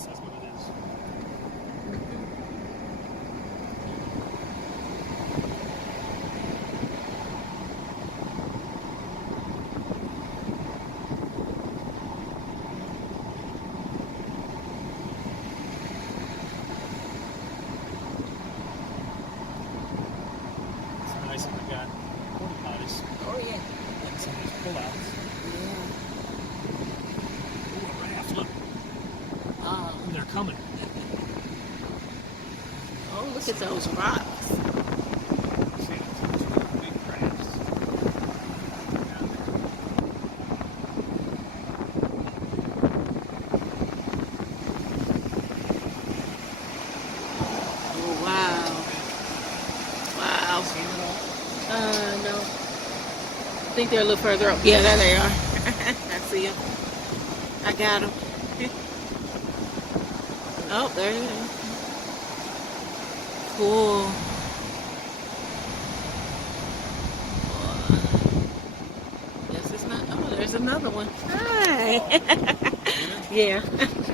says what it is. It's nice when they got porta potties, Oh, yeah. like some of these pullouts. Yeah. Ooh, a raft, look. Oh, Ooh, they're coming. oh, look at those rocks. See, it's really big rafts. Down there. Oh, wow. Wow. Seen it all? No. I think they're a little further up. Yeah, there they are. I see them. I got them. Oh, there it is. Cool. Yes, it's not. Oh, there's another one. Hi. Get it? Yeah.